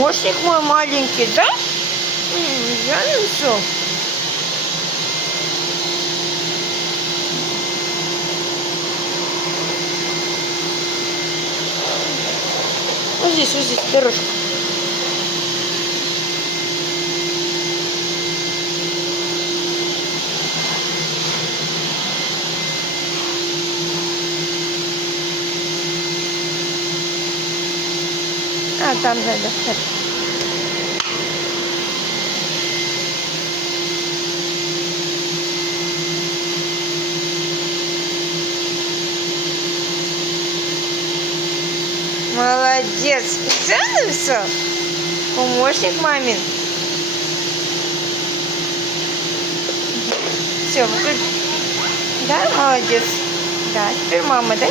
Помощник мой маленький, да? Я несу. Вот здесь дорожка. А, там, да. Молодец. Все написал? Помощник мамин. Все, да, молодец. Да, теперь мама, да?